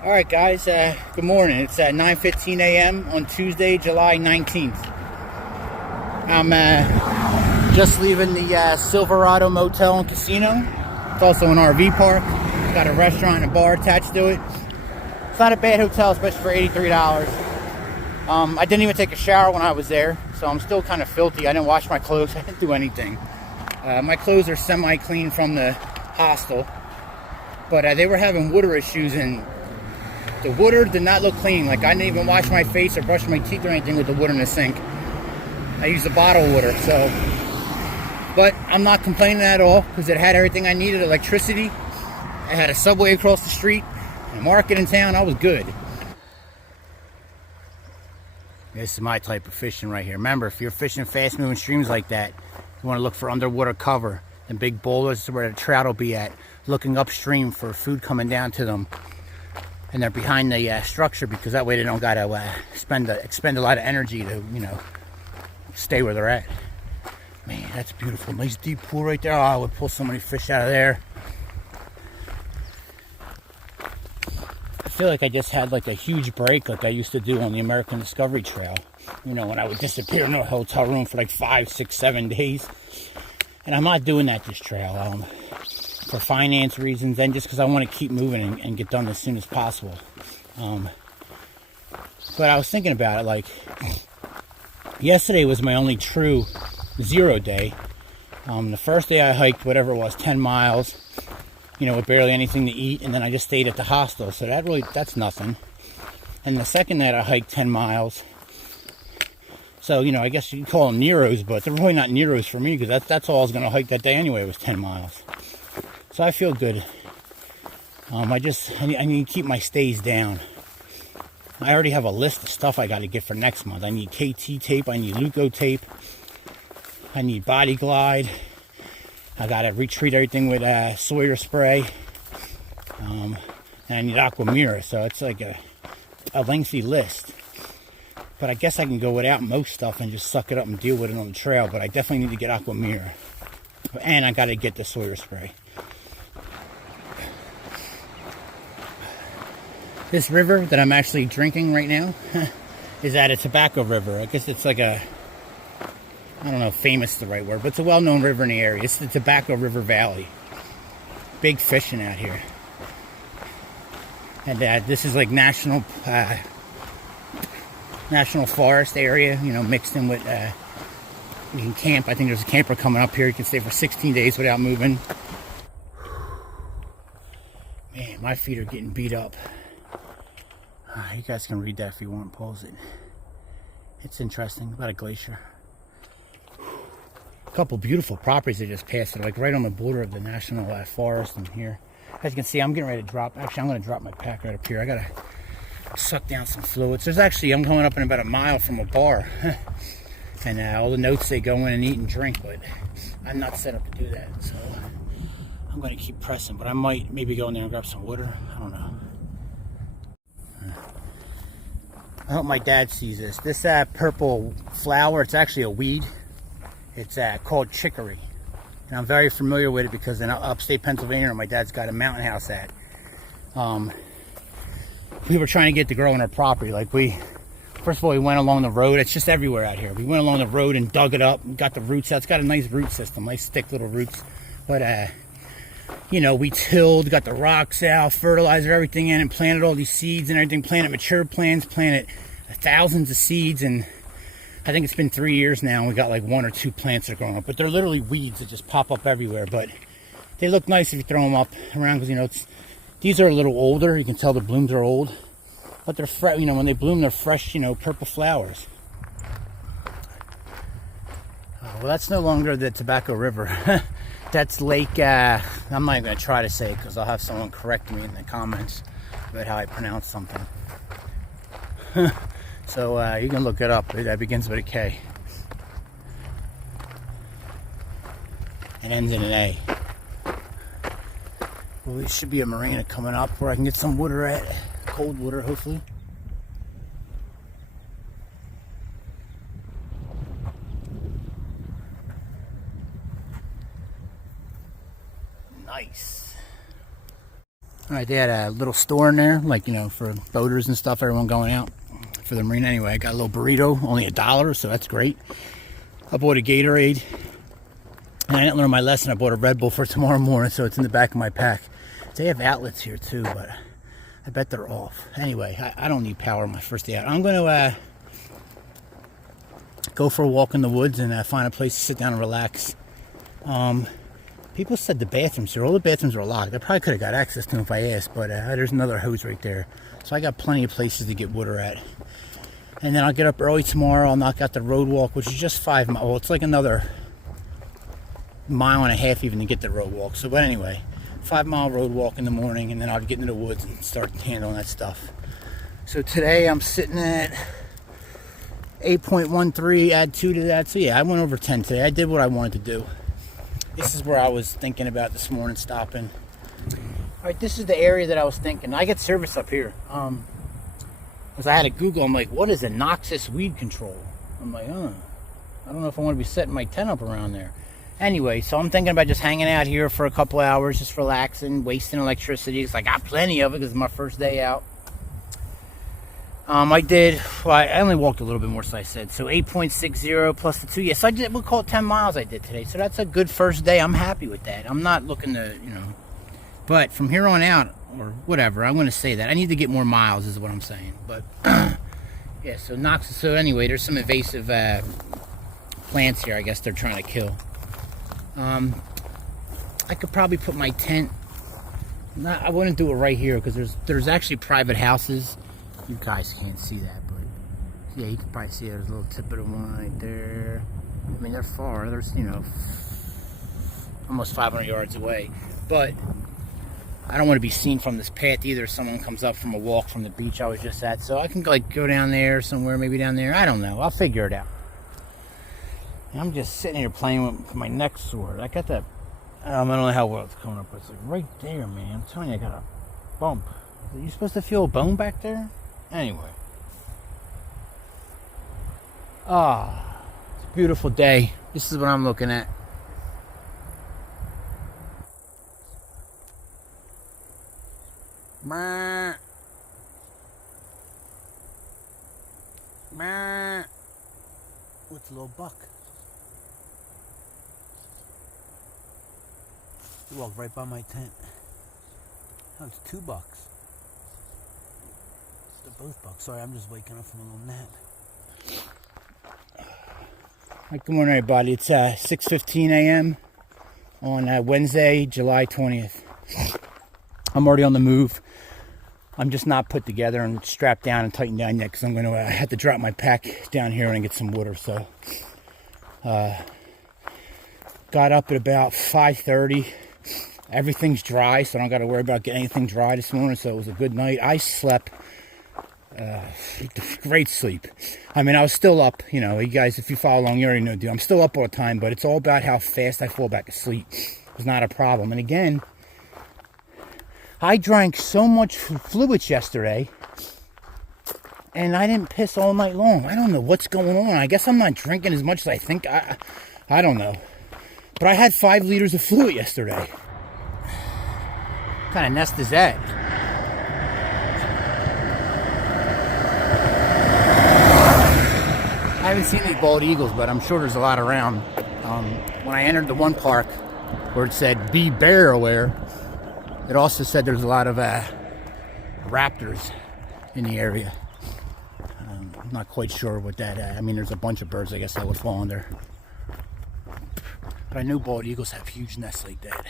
Alright guys, good morning. It's 9:15 a.m. on Tuesday, July 19th. I'm just leaving the Silverado Motel and Casino. It's also an RV park. It's got a restaurant and a bar attached to it. It's not a bad hotel, especially for $83. I didn't even take a shower when I was there, so I'm still kind of filthy. I didn't wash my clothes. I didn't do anything. My clothes are semi-clean from the hostel, but they were having water issues, and the water did not look clean. Like, I didn't even wash my face or brush my teeth or anything with the water in the sink. I used the bottled water, so. But I'm not complaining at all, because it had everything I needed. Electricity, it had a subway across the street, a market in town. I was good. This is my type of fishing right here. Remember, if you're fishing fast moving streams like that, you want to look for underwater cover and big boulders where the trout will be at, looking upstream for food coming down to them. And they're behind the structure, because that way they don't gotta expend a lot of energy to, stay where they're at. Man, that's beautiful. Nice deep pool right there. Oh, I would pull so many fish out of there. I feel like I just had like a huge break, like I used to do on the American Discovery Trail. When I would disappear in a hotel room for like 5, 6, 7 days. And I'm not doing that this trail. For finance reasons, and just because I want to keep moving and get done as soon as possible. But I was thinking about it, like, yesterday was my only true 0 day. The first day I hiked whatever it was, 10 miles, with barely anything to eat, and then I just stayed at the hostel, so that's nothing. And the second night I hiked 10 miles. So, I guess you could call them Neros, but they're really not Neros for me, because that's all I was going to hike that day anyway, was 10 miles. So I feel good. I need to keep my stays down. I already have a list of stuff I got to get for next month. I need KT tape. I need Leuco tape. I need Body Glide. I got to retreat everything with Sawyer spray. And I need Aquamira. So it's like a lengthy list. But I guess I can go without most stuff and just suck it up and deal with it on the trail. But I definitely need to get Aquamira. And I got to get the Sawyer spray. This river that I'm actually drinking right now is at a tobacco river. I guess it's like I don't know if famous is the right word, but it's a well-known river in the area. It's the Tobacco River Valley. Big fishing out here. And this is like national forest area, mixed in with, you can camp. I think there's a camper coming up here. You can stay for 16 days without moving. Man, my feet are getting beat up. You guys can read that if you want, pause it. It's interesting about a glacier. A couple beautiful properties that just passed it, like right on the border of the national forest in here. As you can see, I'm getting ready to drop. Actually, I'm going to drop my pack right up here. I got to suck down some fluids. I'm coming up in about a mile from a bar. And all the notes say go in and eat and drink, but I'm not set up to do that. So I'm going to keep pressing, but I might maybe go in there and grab some water. I don't know. I hope my dad sees this. This purple flower, it's actually a weed. It's called chicory. And I'm very familiar with it because in upstate Pennsylvania, my dad's got a mountain house at. We were trying to get the girl on our property. First of all, we went along the road. It's just everywhere out here. We went along the road and dug it up and got the roots out. It's got a nice root system, nice thick little roots. But, we tilled, got the rocks out, fertilizer everything in, and planted all these seeds and everything. Planted mature plants, planted thousands of seeds, and I think it's been 3 years now, and we got like 1 or 2 plants that are growing up. But they're literally weeds that just pop up everywhere. But they look nice if you throw them up around, because these are a little older. You can tell the blooms are old, but they're fresh. When they bloom, they're fresh. Purple flowers. Well, that's no longer the Tobacco River. That's Lake, I'm not even going to try to say it, because I'll have someone correct me in the comments about how I pronounce something. So you can look it up. That begins with a K. And ends in an A. Well, there should be a marina coming up where I can get some water at. Cold water, hopefully. Nice. All right, they had a little store in there, like, you know, for boaters and stuff, everyone going out for the marina. Anyway, I got a little burrito, only $1, so that's great. I bought a Gatorade, and I didn't learn my lesson. I bought a Red Bull for tomorrow morning, so it's in the back of my pack. They have outlets here too, but I bet they're off. Anyway, I don't need power on my first day out. I'm going to go for a walk in the woods and find a place to sit down and relax. People said the bathrooms here, all the bathrooms are locked. I probably could have got access to them if I asked, but there's another hose right there. So I got plenty of places to get water at. And then I'll get up early tomorrow. I'll knock out the road walk, which is just 5 miles. Well, it's like another 1.5 miles even to get the road walk. So, but anyway, 5-mile road walk in the morning, and then I'll get into the woods and start handling that stuff. So today I'm sitting at 8.13, add 2 to that. So yeah, I went over 10 today. I did what I wanted to do. This is where I was thinking about this morning, stopping. All right, this is the area that I was thinking. I get service up here. Because I had to Google, I'm like, what is a noxious weed control? I'm like, I don't know if I want to be setting my tent up around there. Anyway, so I'm thinking about just hanging out here for a couple hours, just relaxing, wasting electricity. Because I got plenty of it because it's my first day out. I only walked a little bit more, so I said. So 8.60 plus the 2. Yes, we'll call it 10 miles I did today. So that's a good first day. I'm happy with that. I'm not looking to, you know. But from here on out, or whatever, I'm going to say that. I need to get more miles is what I'm saying. But, yeah, so noxious. So anyway, there's some invasive plants here I guess they're trying to kill. I could probably put my tent. I wouldn't do it right here because there's actually private houses. You guys can't see that, but yeah, you can probably see there's a little tip of the one right there. I mean, they're far. There's, you know, almost 500 yards away. But I don't want to be seen from this path either. If someone comes up from a walk from the beach I was just at. So I can like go down there somewhere, maybe down there. I don't know. I'll figure it out. And I'm just sitting here playing with my neck sword. I got that. I don't know how well it's coming up, but it's like right there, man. I'm telling you, I got a bump. Are you supposed to feel a bone back there? Anyway. It's a beautiful day. This is what I'm looking at. Bah. Bah. What's a little buck? He walked right by my tent. Oh, it's 2 bucks. They're both bucks. Sorry, I'm just waking up from a little nap. Right, good morning, everybody. It's 6:15 a.m. on Wednesday, July 20th. I'm already on the move. I'm just not put together and strapped down and tightened down yet because I'm going to have to drop my pack down here and get some water. So, got up at about 5:30. Everything's dry, so I don't got to worry about getting anything dry this morning. So it was a good night. I slept great sleep. I mean, I was still up. You know, you guys, if you follow along, you already know, dude. I'm still up all the time, but it's all about how fast I fall back asleep. It's not a problem. And again, I drank so much fluids yesterday, and I didn't piss all night long. I don't know what's going on. I guess I'm not drinking as much as I think. I don't know. But I had 5 liters of fluid yesterday. What kind of nest is that? I haven't seen these bald eagles, but I'm sure there's a lot around. When I entered the one park where it said be bear aware, it also said there's a lot of raptors in the area. I'm not quite sure what that I mean, there's a bunch of birds I guess that would fall under. But I know bald eagles have huge nests like that.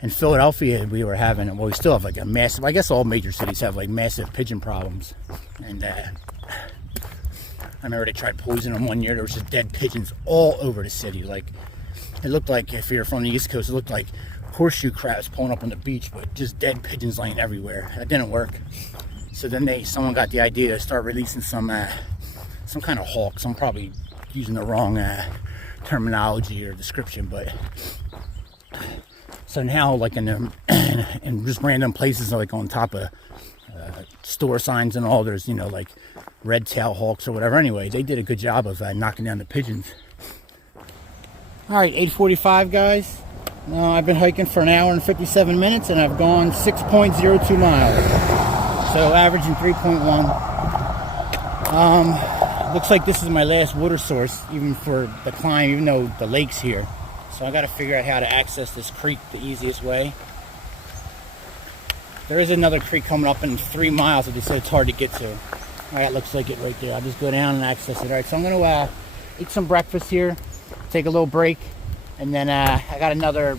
In Philadelphia, we were having, well, we still have like a massive, I guess all major cities have like massive pigeon problems. And I remember they tried poisoning them one year. There was just dead pigeons all over the city. Like, it looked like, if you're from the East Coast, it looked like horseshoe crabs pulling up on the beach, but just dead pigeons laying everywhere. That didn't work. So then someone got the idea to start releasing some kind of hawks. I'm probably using the wrong terminology or description, but so now, like in just random places, like on top of store signs and all, there's, you know, like red tail hawks or whatever. Anyway, they did a good job of knocking down the pigeons. All right, 8:45, guys. I've been hiking for an hour and 57 minutes, and I've gone 6.02 miles. So averaging 3.1. Looks like this is my last water source, even for the climb, even though the lake's here. So I got to figure out how to access this creek the easiest way. There is another creek coming up in 3 miles that they said it's hard to get to. Alright, looks like it right there. I'll just go down and access it. Alright, so I'm going to eat some breakfast here, take a little break, and then I got another,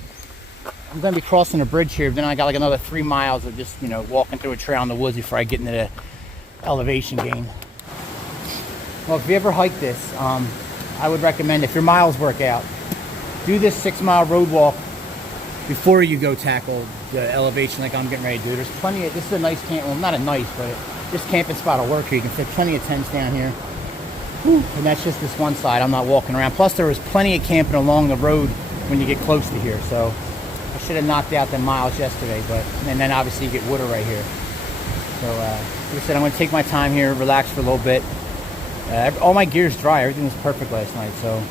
I'm going to be crossing a bridge here, then I got like another 3 miles of just, walking through a trail in the woods before I get into the elevation gain. Well, if you ever hike this, I would recommend, if your miles work out, do this 6-mile road walk before you go tackle the elevation like I'm getting ready to do. There's plenty of, this is a nice camp, well, not a nice, but this camping spot will work here. You can fit plenty of tents down here. Whew. And that's just this one side. I'm not walking around. Plus, there was plenty of camping along the road when you get close to here. So I should have knocked out the miles yesterday, and then obviously you get water right here. So like I said, I'm going to take my time here, relax for a little bit. All my gear's dry. Everything was perfect last night. So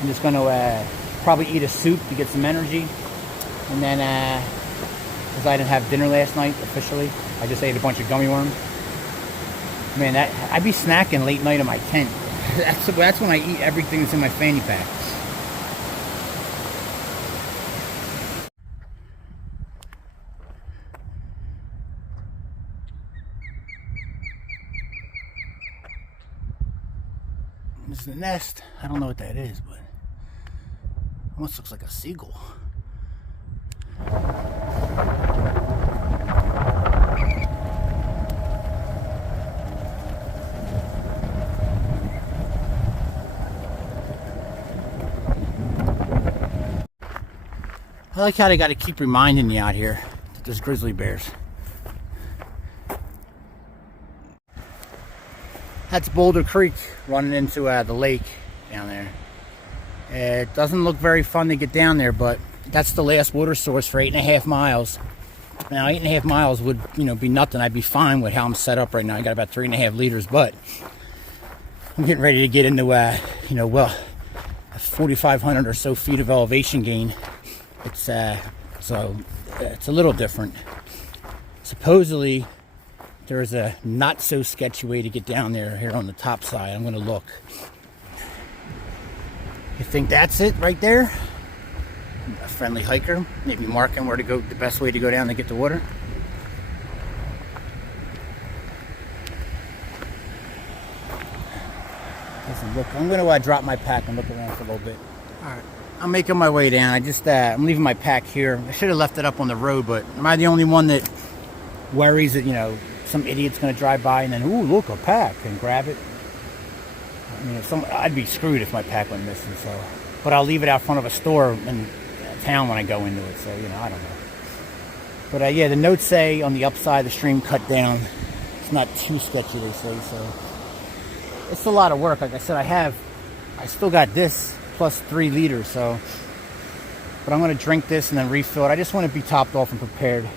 I'm just going to probably eat a soup to get some energy. And then, because I didn't have dinner last night officially, I just ate a bunch of gummy worms. Man, I'd be snacking late night in my tent. That's when I eat everything that's in my fanny pack. This is the nest. I don't know what that is, but it almost looks like a seagull. I like how they got to keep reminding you out here that there's grizzly bears. That's Boulder Creek running into the lake down there. It doesn't look very fun to get down there, but that's the last water source for 8.5 miles. Now, 8.5 miles would, be nothing. I'd be fine with how I'm set up right now. I got about 3.5 liters, but I'm getting ready to get into, 4,500 or so feet of elevation gain. It's a little different. Supposedly, there's a not so sketchy way to get down there here on the top side. I'm going to look. You think that's it right there? A friendly hiker, maybe marking where to go, the best way to go down to get the water. Listen, look, I'm going to drop my pack and look around for a little bit. All right. I'm making my way down. I'm leaving my pack here. I should have left it up on the road, but am I the only one that worries that, some idiot's going to drive by and then, ooh, look, a pack, and grab it? I mean, I'd be screwed if my pack went missing, so. But I'll leave it out front of a store in town when I go into it, so, I don't know. But, yeah, the notes say on the upside, the stream cut down. It's not too sketchy, they say, so. It's a lot of work. Like I said, I still got this plus 3 liters, so, but I'm going to drink this and then refill it. I just want to be topped off and prepared.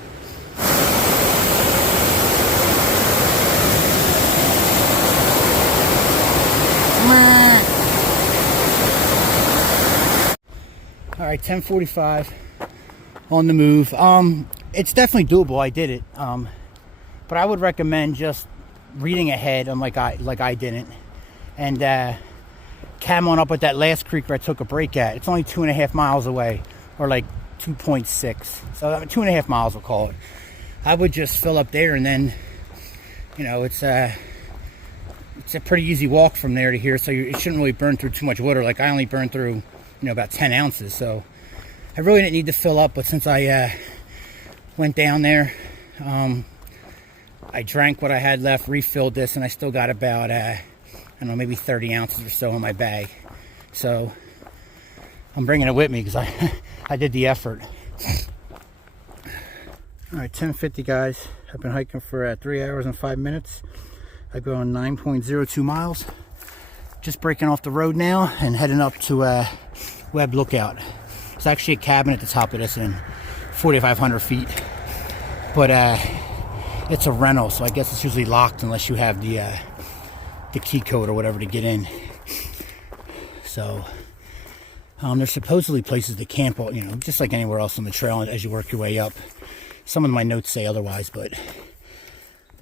All right, 10:45 on the move. It's definitely doable. I did it, but I would recommend just reading ahead, like I didn't, and camoing up at that last creek where I took a break at. It's only 2.5 miles away, or like 2.6. So 2.5 miles, we'll call it. I would just fill up there, and then, it's a pretty easy walk from there to here. So it shouldn't really burn through too much water. Like I only burned through, about 10 ounces. So I really didn't need to fill up. But since I went down there, I drank what I had left, refilled this, and I still got about maybe 30 ounces or so in my bag. So I'm bringing it with me because I did the effort. All right, 10:50, guys. I've been hiking for 3 hours and 5 minutes. I've gone 9.02 miles. Just breaking off the road now and heading up to Webb Lookout. There's actually a cabin at the top of this in 4,500 feet. But it's a rental, so I guess it's usually locked unless you have the key code or whatever to get in. So There's supposedly places to camp, you know, just like anywhere else on the trail as you work your way up. Some of my notes say otherwise, but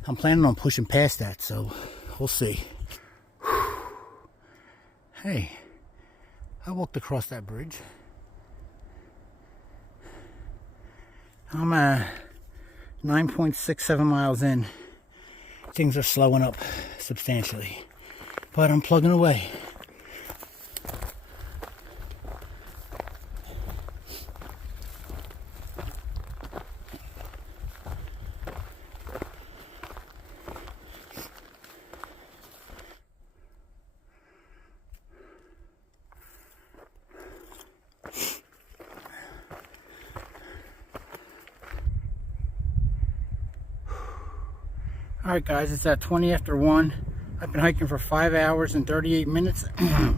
I'm planning on pushing past that, so we'll see. Hey, I walked across that bridge. I'm 9.67 miles in. Things are slowing up substantially, but I'm plugging away. Alright guys, it's at 20 after 1. I've been hiking for 5 hours and 38 minutes and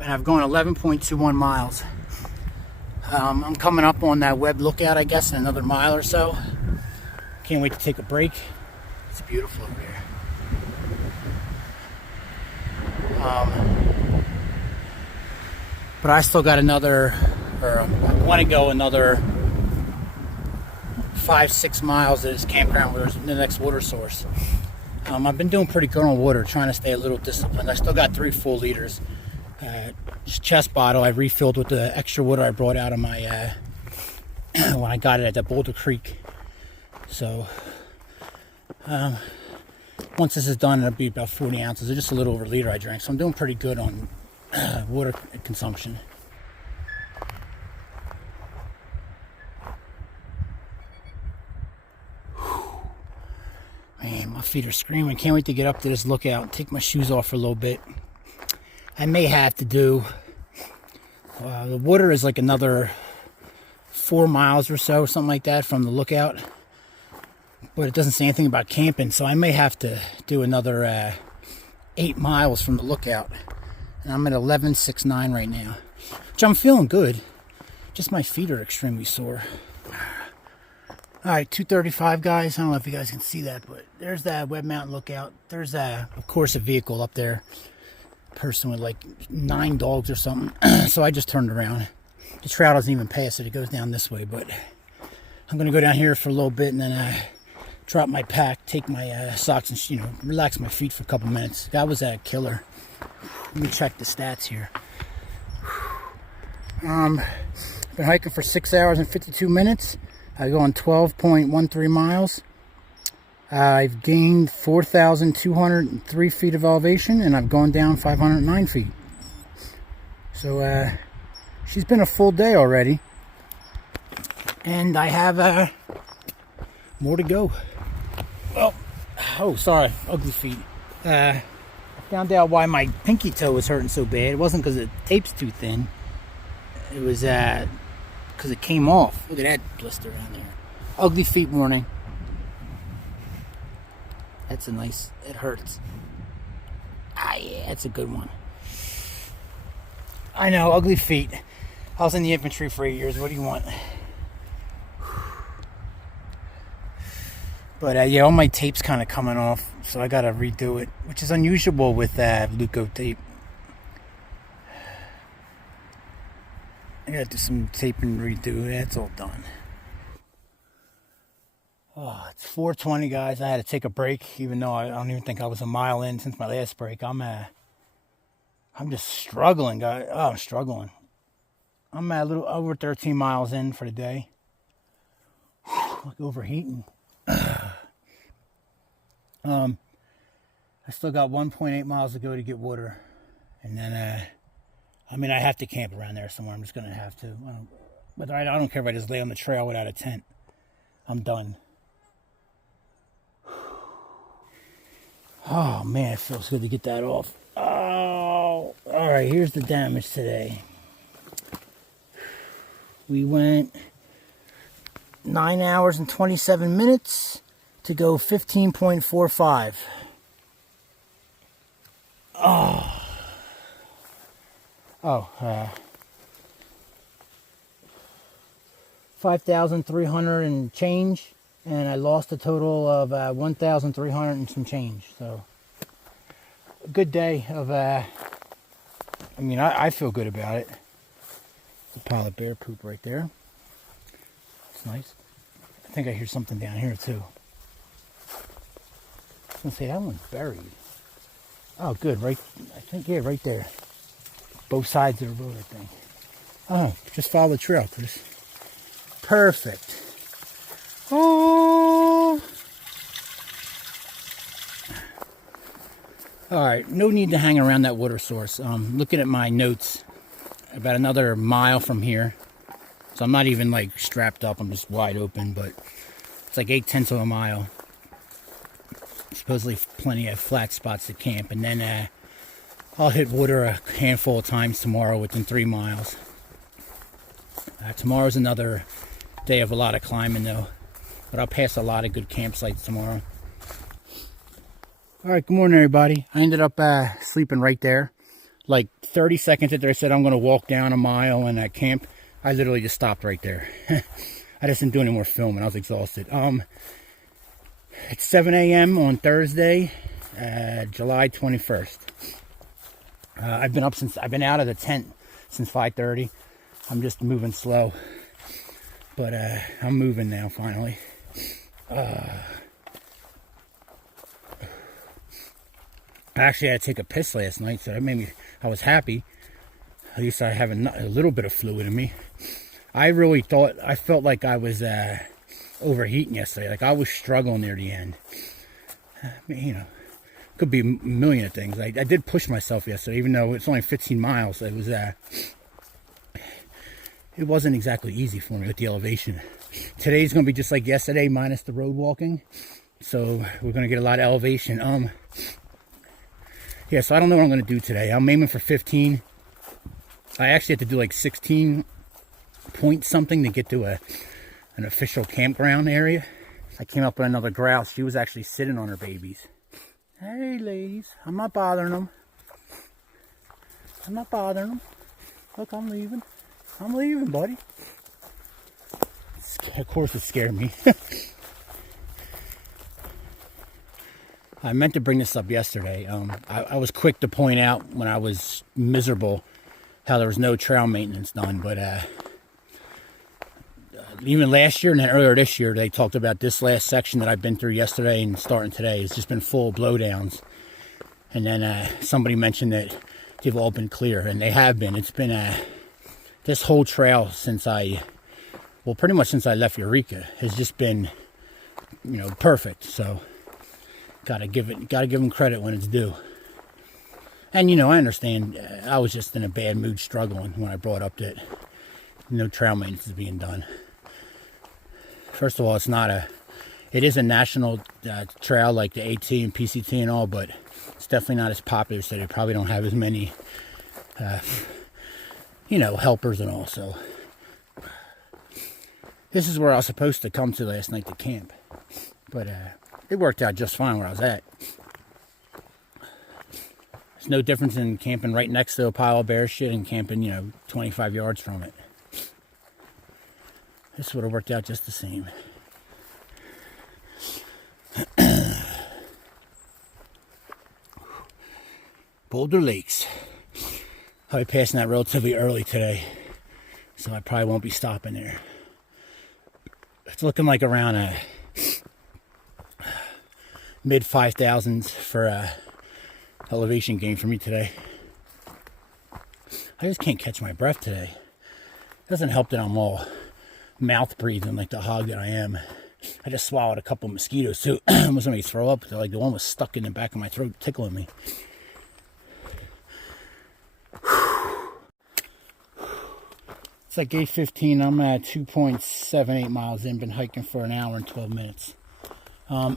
I've gone 11.21 miles. I'm coming up on that web lookout, I guess, in another mile or so. Can't wait to take a break. It's beautiful over here. But I still got another, or I want to go another 5-6 miles to this campground where there's the next water source. I've been doing pretty good on water, trying to stay a little disciplined. I still got 3 full liters. Just chest bottle I refilled with the extra water I brought out of my when I got it at that Boulder Creek. So once this is done, it'll be about 40 ounces, or just a little over a liter I drank. So I'm doing pretty good on water consumption. Man, my feet are screaming. Can't wait to get up to this lookout and take my shoes off for a little bit. I may have to do, the water is like another 4 miles or so, something like that from the lookout. But it doesn't say anything about camping, so I may have to do another 8 miles from the lookout. And I'm at 11.69 right now, which I'm feeling good. Just my feet are extremely sore. Alright, 2:35 guys. I don't know if you guys can see that, but there's that Web Mountain lookout. There's of course a vehicle up there. A person with like 9 dogs or something. So I just turned around. The trail doesn't even pass it. It goes down this way, but I'm going to go down here for a little bit and then drop my pack, take my socks and, you know, relax my feet for a couple minutes. That was a killer. Let me check the stats here. Been hiking for 6 hours and 52 minutes. I go on 12.13 miles. I've gained 4,203 feet of elevation, and I've gone down 509 feet. So she's been a full day already, and I have more to go. Oh, sorry, ugly feet. I found out why my pinky toe was hurting so bad. It wasn't because the tape's too thin. It was because it came off. Look at that blister on there. Ugly feet warning. That's a nice, it hurts. Ah, yeah, that's a good one. I know, ugly feet. I was in the infantry for 8 years. What do you want? But yeah, all my tape's kind of coming off, so I gotta redo it, which is unusual with Luco tape. I gotta do some tape and redo. That's all done. Oh, it's 4:20, guys. I had to take a break, even though I don't even think I was a mile in since my last break. I'm just struggling, guys. Oh, I'm struggling. I'm a little over 13 miles in for the day. Like overheating. I still got 1.8 miles to go to get water, and then I mean, I have to camp around there somewhere. I'm just gonna have to. But I don't care if I just lay on the trail without a tent. I'm done. Oh man, it feels good to get that off. Oh, all right. Here's the damage today. We went 9 hours and 27 minutes to go 15.45. Oh, 5,300 and change, and I lost a total of 1,300 and some change. So a good day of I mean, I feel good about it. It's a pile of bear poop right there. It's nice. I think I hear something down here too. I was gonna say that one's buried. Oh, good. Right, I think, yeah, right there. Both sides of the road, I think. Oh, just follow the trail, Chris. Perfect. Oh. All right, no need to hang around that water source. Looking at my notes, about another mile from here. So I'm not even like strapped up. I'm just wide open, but it's like 8/10 of a mile. Supposedly plenty of flat spots to camp, and then I'll hit water a handful of times tomorrow within 3 miles. Tomorrow's another day of a lot of climbing though, but I'll pass a lot of good campsites tomorrow. All right, good morning everybody. I ended up sleeping right there. Like 30 seconds after I said I'm going to walk down a mile and camp, I literally just stopped right there. I just didn't do any more filming. I was exhausted. It's 7 a.m. on Thursday, July 21st. I've been out of the tent since 5:30. I'm just moving slow, but I'm moving now finally. I actually had to take a piss last night, so that made me, I was happy. At least I have a little bit of fluid in me. I felt like I was overheating yesterday. Like I was struggling near the end. I mean, you know, could be a million of things. I did push myself yesterday, even though it's only 15 miles. It wasn't exactly easy for me with the elevation. Today's going to be just like yesterday, minus the road walking. So we're going to get a lot of elevation. Yeah, so I don't know what I'm going to do today. I'm aiming for 15. I actually had to do like 16 point something to get to an official campground area. I came up with another grouse. She was actually sitting on her babies. Hey, ladies. I'm not bothering them. I'm not bothering them. Look, I'm leaving. I'm leaving, buddy. Of course it scared me. I meant to bring this up yesterday. I was quick to point out when I was miserable how there was no trail maintenance done, but even last year and then earlier this year, they talked about this last section that I've been through yesterday and starting today. It's just been full of blowdowns. And then somebody mentioned that they've all been clear, and they have been. It's been this whole trail pretty much since I left Eureka has just been, you know, perfect. So gotta give them credit when it's due. And you know, I understand. I was just in a bad mood, struggling when I brought up that no trail maintenance is being done. First of all, it is a national trail like the AT and PCT and all, but it's definitely not as popular, so they probably don't have as many, you know, helpers and all. So this is where I was supposed to come to last night to camp, but it worked out just fine where I was at. There's no difference in camping right next to a pile of bear shit and camping, you know, 25 yards from it. This would have worked out just the same. Boulder Lakes. I'll be passing that relatively early today, so I probably won't be stopping there. It's looking like around a mid 5,000s for elevation gain for me today. I just can't catch my breath today. It doesn't help that I'm all mouth breathing like the hog that I am. I just swallowed a couple mosquitoes too. I almost made me throw up. Like the one was stuck in the back of my throat, tickling me. It's like 8:15. I'm at 2.78 miles in. Been hiking for an hour and 12 minutes. I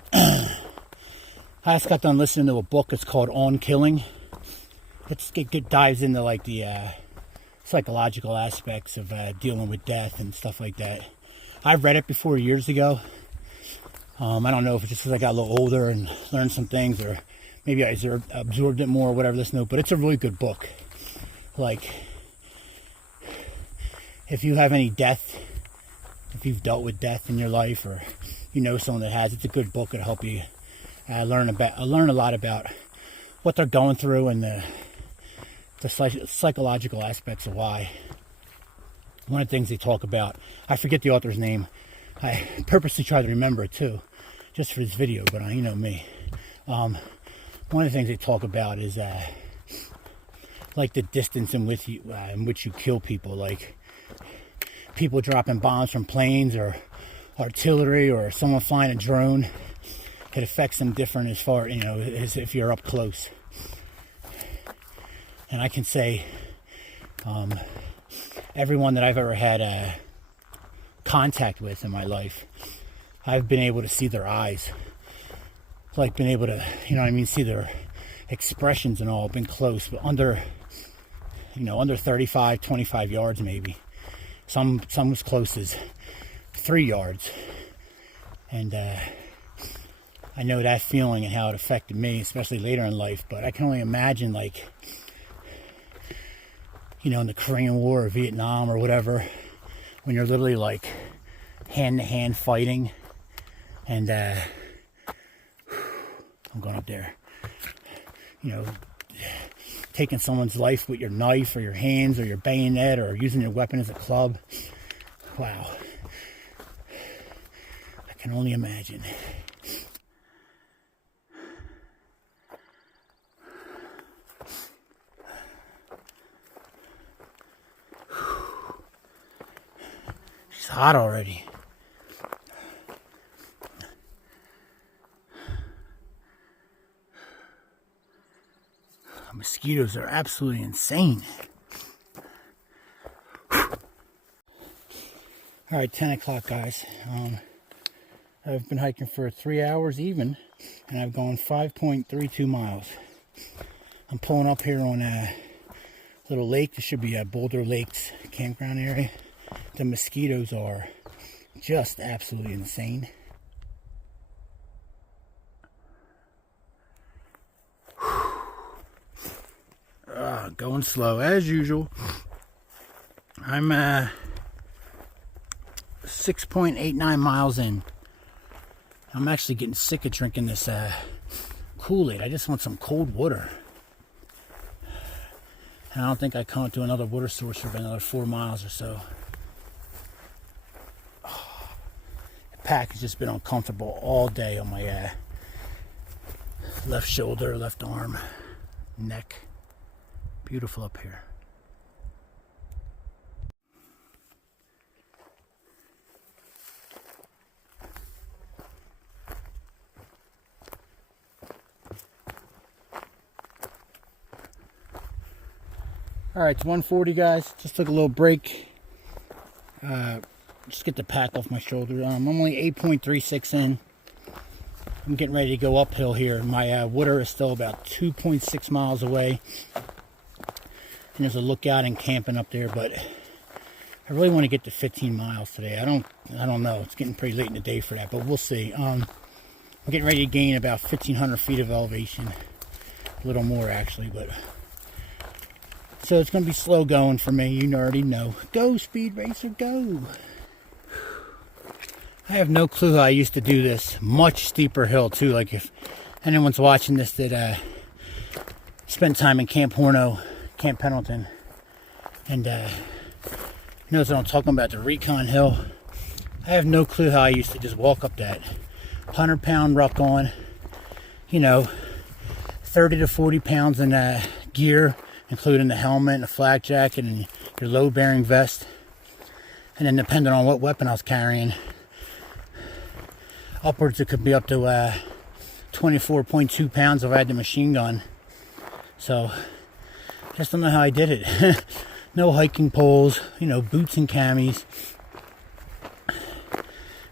just got done listening to a book. It's called On Killing. It dives into like the psychological aspects of dealing with death and stuff like that. I've read it before years ago. I don't know if it's just because I got a little older and learned some things, or maybe I absorbed it more or whatever this note, but it's a really good book. Like, if you have any death, if you've dealt with death in your life, or you know someone that has, it's a good book. It'll help you learn a lot about what they're going through and the psychological aspects of why. one of the things they talk about, I forget the author's name. I purposely tried to remember it too, just for this video, but you know me. One of the things they talk about is like the distance in which you kill people, like people dropping bombs from planes or artillery or someone flying a drone. It affects them different as far, you know, as if you're up close. And I can say everyone that I've ever had contact with in my life, I've been able to see their eyes, like been able to, you know what I mean, see their expressions and all, been close, but under 35, 25 yards maybe. Some as close as 3 yards. And I know that feeling and how it affected me, especially later in life, but I can only imagine, like, you know, in the Korean War or Vietnam or whatever, when you're literally like hand-to-hand fighting, and I'm going up there, you know, taking someone's life with your knife or your hands or your bayonet or using your weapon as a club. Wow. I can only imagine. It's hot already. Mosquitoes are absolutely insane. Alright, 10 o'clock, guys. I've been hiking for 3 hours even, and I've gone 5.32 miles. I'm pulling up here on a little lake. This should be a Boulder Lakes campground area. The mosquitoes are just absolutely insane. Going slow as usual. I'm 6.89 miles in. I'm actually getting sick of drinking this Kool-Aid. I just want some cold water. And I don't think I come up to another water source for another 4 miles or so. The pack has just been uncomfortable all day on my left shoulder, left arm, neck. Beautiful up here. Alright, it's 1:40, guys. Just took a little break. Just get the pack off my shoulder. I'm only 8.36 in. I'm getting ready to go uphill here. My water is still about 2.6 miles away. And there's a lookout and camping up there, but I really want to get to 15 miles today. I don't know. It's getting pretty late in the day for that, but we'll see. I'm getting ready to gain about 1,500 feet of elevation. A little more, actually, but... So it's going to be slow going for me. You already know. Go, Speed Racer, go! I have no clue how I used to do this. Much steeper hill, too. Like, if anyone's watching this that spent time in Camp Horno, Camp Pendleton, and knows what I'm talking about, the Recon Hill. I have no clue how I used to just walk up that 100-pound ruck on, you know, 30 to 40 pounds in gear, including the helmet and the flak jacket and your load-bearing vest, and then depending on what weapon I was carrying, upwards it could be up to 24.2 pounds if I had the machine gun. So just don't know how I did it. No hiking poles, you know, boots and camis.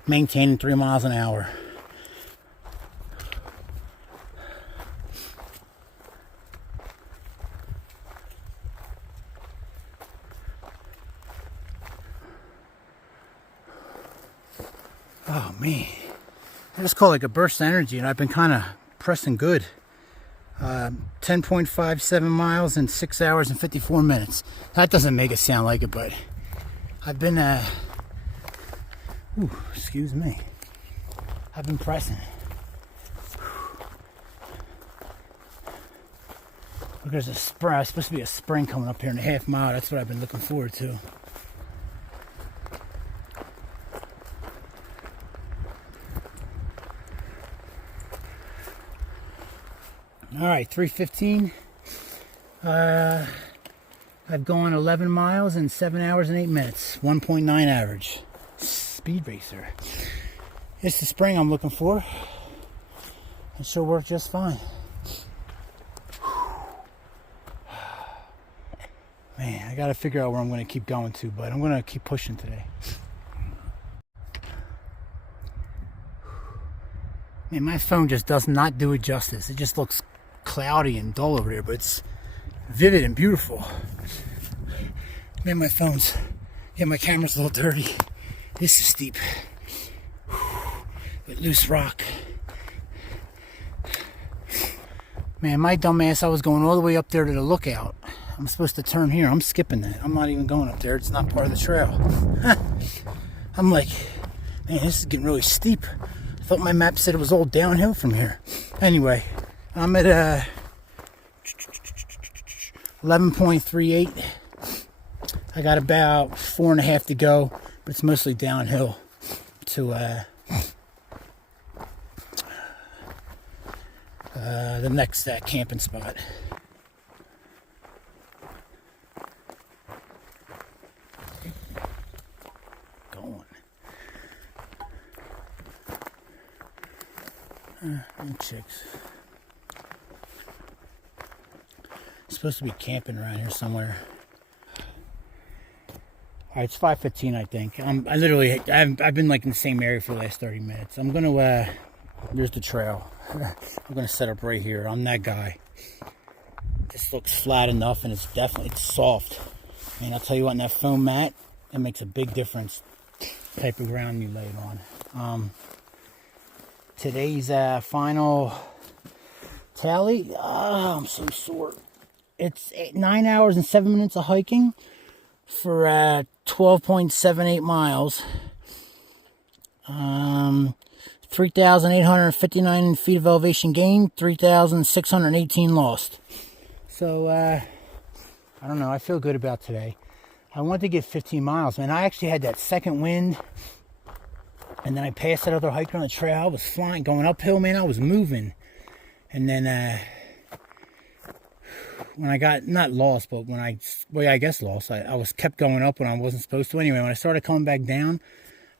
Maintaining 3 miles an hour. Oh man, I just call it like a burst of energy, and I've been kind of pressing good. 10.57 miles in 6 hours and 54 minutes. That doesn't make it sound like it, but I've been, excuse me. I've been pressing. Look, there's a spring. There's supposed to be a spring coming up here in a half mile. That's what I've been looking forward to. All right, 3:15. I've gone 11 miles in 7 hours and 8 minutes. 1.9 average. Speed racer. It's the spring I'm looking for. It sure worked just fine. Man, I gotta figure out where I'm gonna keep going to, but I'm gonna keep pushing today. Man, my phone just does not do it justice. It just looks cloudy and dull over there, but it's vivid and beautiful. Man, my camera's a little dirty. This is steep. With loose rock. Man, my dumb ass, I was going all the way up there to the lookout. I'm supposed to turn here. I'm skipping that. I'm not even going up there. It's not part of the trail. I'm like, man, this is getting really steep. I thought my map said it was all downhill from here. Anyway, I'm at 11.38. I got about 4.5 to go, but it's mostly downhill to the next camping spot. Chicks. Supposed to be camping around here somewhere. All right, it's 5:15, I think. I've been like in the same area for the last 30 minutes. I'm gonna there's the trail. I'm gonna set up right here. I'm that guy. This looks flat enough, and it's soft. I mean, I'll tell you what, in that foam mat, it makes a big difference. Type of ground you lay it on. Today's final tally. Oh, I'm so sore. It's 9 hours and 7 minutes of hiking for 12.78 miles. 3,859 feet of elevation gained, 3,618 lost. So, I don't know. I feel good about today. I wanted to get 15 miles, man. I actually had that second wind. And then I passed that other hiker on the trail. I was flying, going uphill, man. I was moving. And then when I got, not lost, but I guess lost. I kept going up when I wasn't supposed to. Anyway, when I started coming back down,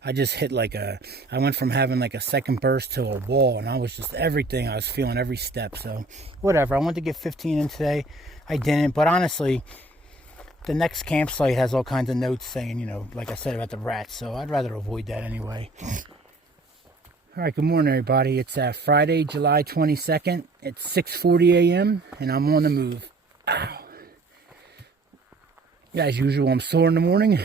I just hit I went from having like a second burst to a wall. And I was just everything. I was feeling every step. So, whatever. I wanted to get 15 in today. I didn't. But honestly, the next campsite has all kinds of notes saying, you know, like I said about the rats, so I'd rather avoid that anyway. All right, good morning, everybody. It's Friday, July 22nd. It's 6:40 a.m., and I'm on the move. Ow. As usual, I'm sore in the morning.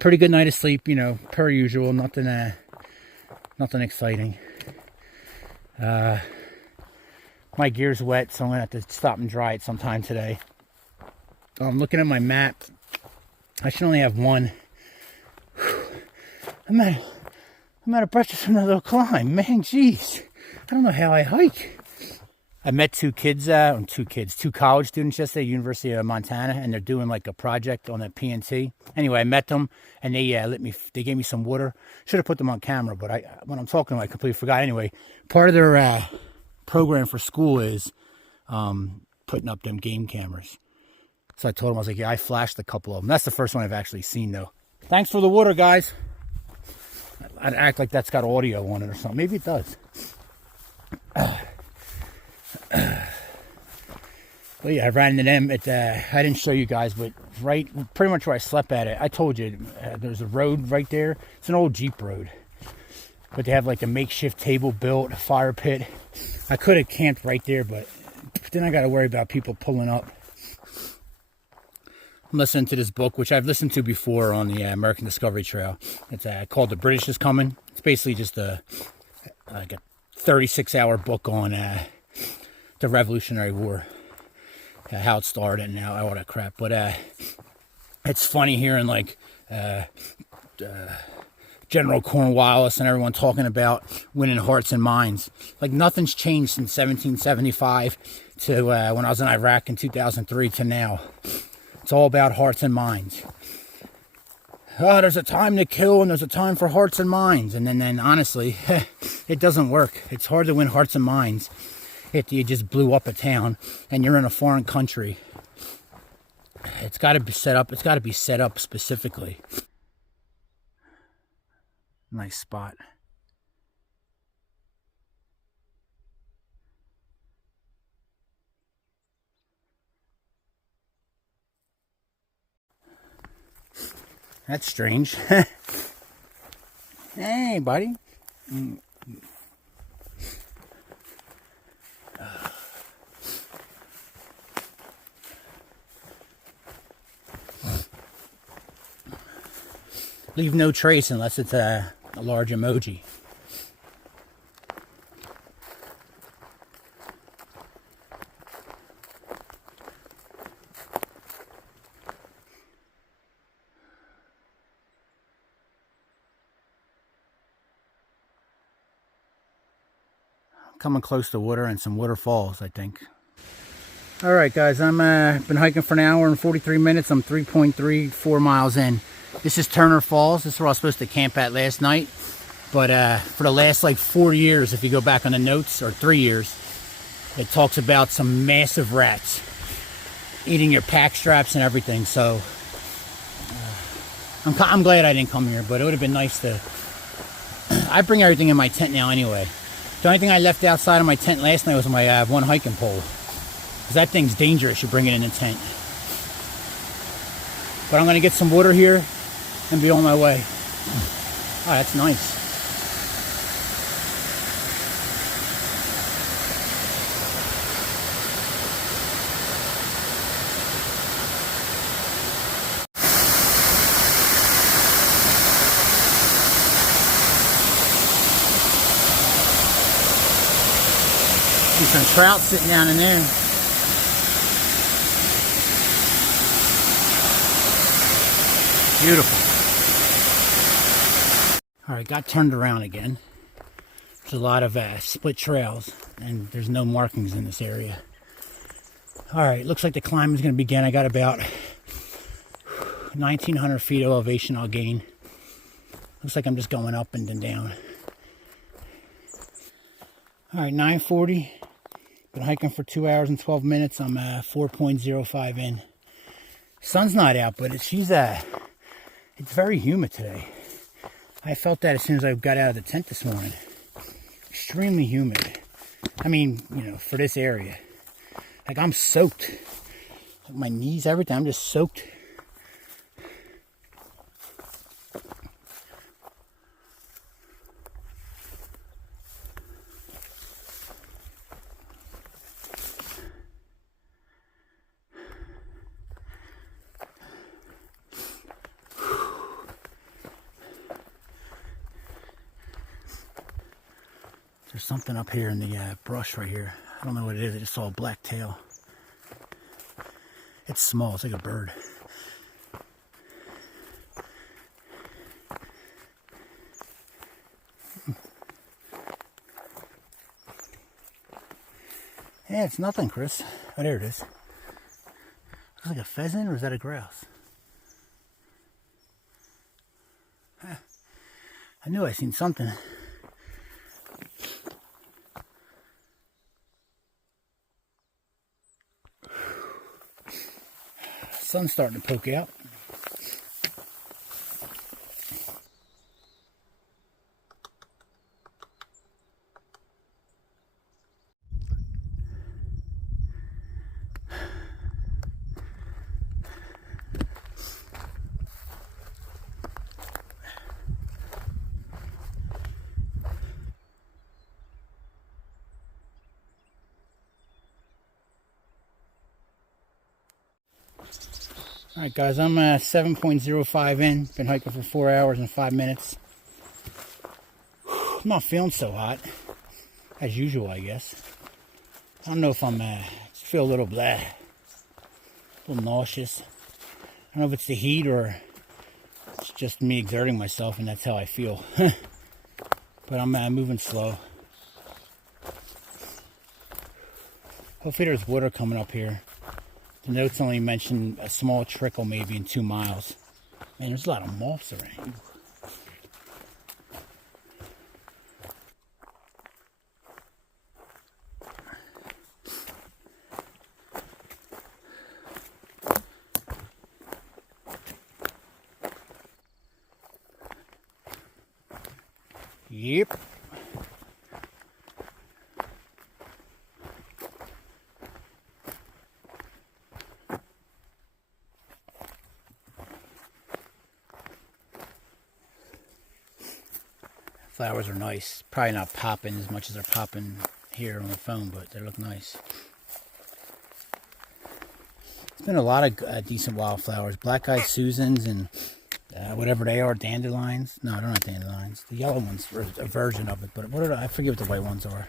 Pretty good night of sleep, you know, per usual. Nothing exciting. My gear's wet, so I'm gonna have to stop and dry it sometime today. I'm looking at my map. I should only have one. I'm out of breath from that little climb, man. Jeez, I don't know how I hike. I met two college students yesterday at University of Montana, and they're doing like a project on that PNT. Anyway, I met them, and they gave me some water. Should have put them on camera, but when I'm talking to them, I completely forgot. Anyway, part of their program for school is putting up them game cameras. So I told them, I was like, yeah, I flashed a couple of them. That's the first one I've actually seen, though. Thanks for the water, guys. I'd act like that's got audio on it or something. Maybe it does. But yeah, I ran into them at I didn't show you guys, but pretty much where I slept at it. I told you there's a road right there. It's an old Jeep road, but they have like a makeshift table built, a fire pit. I could have camped right there, but then I got to worry about people pulling up. I'm listening to this book, which I've listened to before on the American Discovery Trail. It's called The British is Coming. It's basically just like a 36-hour book on the Revolutionary War, how it started and all that crap. But it's funny hearing like General Cornwallis and everyone talking about winning hearts and minds. Like nothing's changed since 1775 to when I was in Iraq in 2003 to now. It's all about hearts and minds. oh, there's a time to kill and there's a time for hearts and minds. And then honestly, it doesn't work. It's hard to win hearts and minds if you just blew up a town and you're in a foreign country. It's got to be set up. It's got to be set up specifically. Nice spot. That's strange. Hey, buddy. Leave no trace unless it's a large emoji. Coming close to water and some waterfalls, I think. All right, guys, I'm been hiking for an hour and 43 minutes. I'm 3.34 miles in. This is Turner Falls. This is where I was supposed to camp at last night. But for the last like 4 years, if you go back on the notes, or 3 years, it talks about some massive rats eating your pack straps and everything. So I'm glad I didn't come here, but it would have been nice to. I bring everything in my tent now anyway. The only thing I left outside of my tent last night was my one hiking pole. Because that thing's dangerous, you bring it in the tent. But I'm going to get some water here and be on my way. Oh, that's nice. See some trout sitting down in there. Beautiful. All right, got turned around again. There's a lot of split trails, and there's no markings in this area. All right, looks like the climb is going to begin. I got about 1,900 feet of elevation I'll gain. Looks like I'm just going up and then down. All right, 9:40. Been hiking for 2 hours and 12 minutes. I'm 4.05 in. Sun's not out, but it's very humid today. I felt that as soon as I got out of the tent this morning. Extremely humid. I mean, you know, for this area. Like, I'm soaked. Like my knees, everything, I'm just soaked. There's something up here in the brush right here. I don't know what it is. I just saw a black tail. It's small. It's like a bird. Yeah, it's nothing, Chris. Oh, there it is. Looks like a pheasant, or is that a grouse? Huh. I knew I seen something. Sun's starting to poke out. Alright guys, I'm 7.05 in. Been hiking for 4 hours and 5 minutes. I'm not feeling so hot. As usual, I guess. I don't know if I'm, just feel a little blah. A little nauseous. I don't know if it's the heat or it's just me exerting myself and that's how I feel. But I'm moving slow. Hopefully there's water coming up here. The notes only mention a small trickle maybe in 2 miles. Man, there's a lot of moths around. Yep. Flowers are nice. Probably not popping as much as they're popping here on the phone, but they look nice. There's been a lot of decent wildflowers. Black-eyed Susans and whatever they are, dandelions. No, they're not dandelions. The yellow ones are a version of it, but what I forget what the white ones are.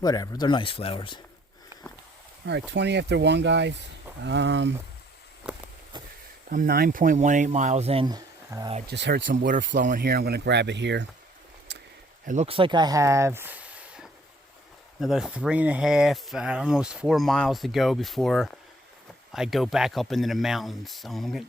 Whatever, they're nice flowers. All right, 20 after 1, guys. I'm 9.18 miles in. I just heard some water flowing here. I'm going to grab it here. It looks like I have another 3.5, almost 4 miles to go before I go back up into the mountains.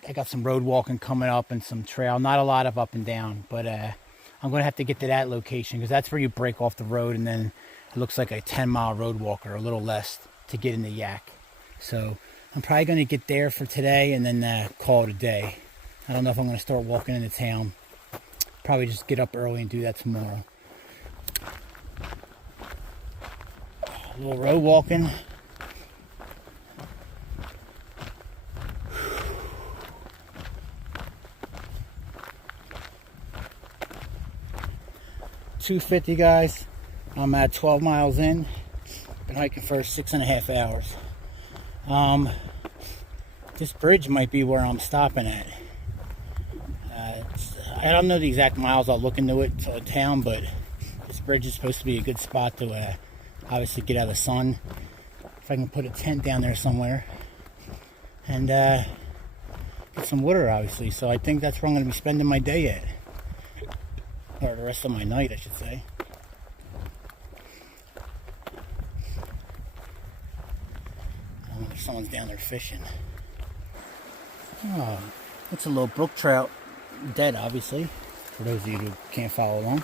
I got some road walking coming up and some trail. Not a lot of up and down, but I'm going to have to get to that location because that's where you break off the road, and then it looks like a 10-mile road walk or a little less to get into Yak. So I'm probably going to get there for today and then call it a day. I don't know if I'm going to start walking into town. Probably just get up early and do that tomorrow. A little road walking. $2.50, guys. I'm at 12 miles in. Been hiking for 6.5 hours. This bridge might be where I'm stopping at. I don't know the exact miles. I'll look into it to town, but this bridge is supposed to be a good spot to obviously get out of the sun. If I can put a tent down there somewhere and get some water, obviously. So I think that's where I'm going to be spending my day at, or the rest of my night, I should say. I wonder if someone's down there fishing. Oh, it's a little brook trout. Dead, obviously, for those of you who can't follow along.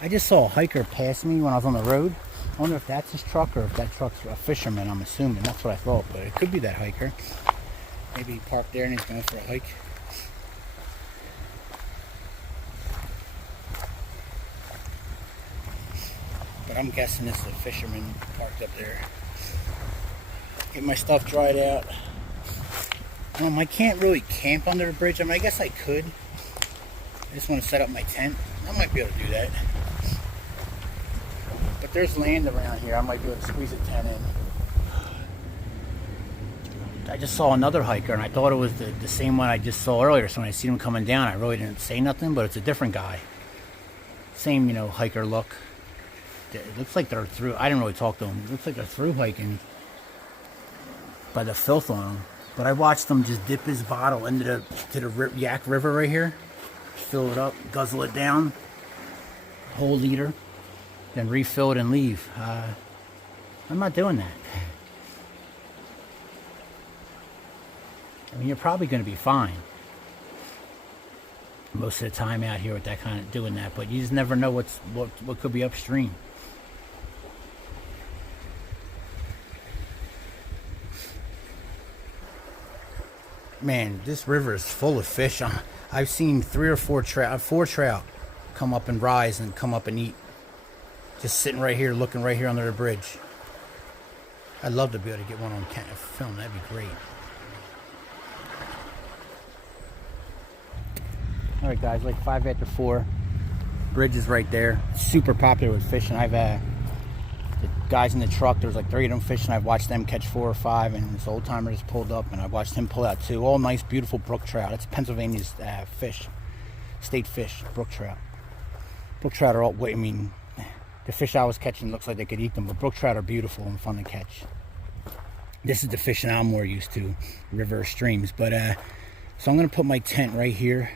I just saw a hiker pass me when I was on the road. I wonder if that's his truck or if that truck's a fisherman. I'm assuming that's what I thought, but it could be that hiker. Maybe he parked there and he's going for a hike. But I'm guessing this is a fisherman parked up there. Get my stuff dried out. I can't really camp under the bridge. I mean, I guess I could. I just want to set up my tent. I might be able to do that. But there's land around here. I might be able to squeeze a tent in. I just saw another hiker, and I thought it was the same one I just saw earlier. So when I seen him coming down, I really didn't say nothing, but it's a different guy. Same, hiker look. It looks like they're through. I didn't really talk to them. It looks like they're through hiking by the filth on them. But I watched him just dip his bottle into the Yak River right here, fill it up, guzzle it down, whole liter, then refill it and leave. I'm not doing that. I mean, you're probably going to be fine most of the time out here with that kind of doing that, but you just never know what could be upstream. Man, this river is full of fish. I've seen 3 or 4 trout come up and rise and come up and eat. Just sitting right here, looking right here under the bridge. I'd love to be able to get one on film. That'd be great. All right, guys, like 5 after 4. Bridge is right there. Super popular with fishing. I've the guys in the truck, there's like 3 of them fishing. I've watched them catch 4 or 5, and this old timer just pulled up, and I watched him pull out 2. All nice, beautiful brook trout. It's Pennsylvania's fish, state fish, brook trout. Brook trout are all, I mean, the fish I was catching looks like they could eat them, but brook trout are beautiful and fun to catch. This is the fishing I'm more used to, river streams. But so I'm gonna put my tent right here.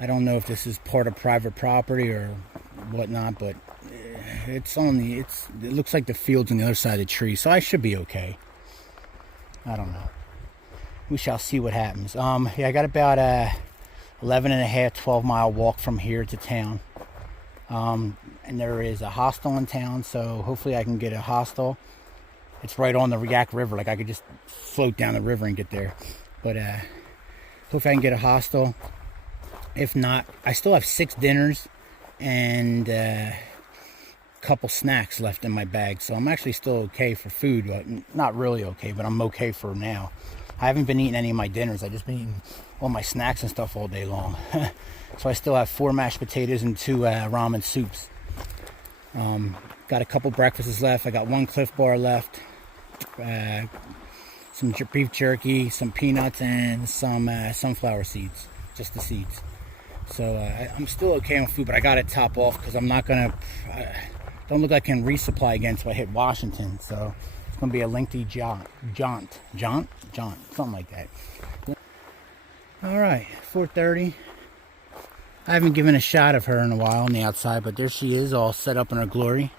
I don't know if this is part of private property or whatnot, but it looks like the field's on the other side of the tree, so I should be okay. I don't know. we shall see what happens. Yeah, I got about 11 and a half, 12-mile walk from here to town. And there is a hostel in town, so hopefully I can get a hostel. It's right on the Yak River, like I could just float down the river and get there. But hopefully I can get a hostel. If not, I still have 6 dinners and a couple snacks left in my bag, so I'm actually still okay for food, but not really okay, but I'm okay for now. I haven't been eating any of my dinners. I've just been eating all my snacks and stuff all day long. So I still have 4 mashed potatoes and 2 ramen soups. Got a couple breakfasts left. I got 1 Cliff Bar left. Some beef jerky, some peanuts, and some sunflower seeds. Just the seeds. So I'm still okay on food, but I got to top off because I'm not going to... don't look like I can resupply again until I hit Washington. So it's going to be a lengthy jaunt, something like that. All right, 4:30. I haven't given a shot of her in a while on the outside, but there she is, all set up in her glory.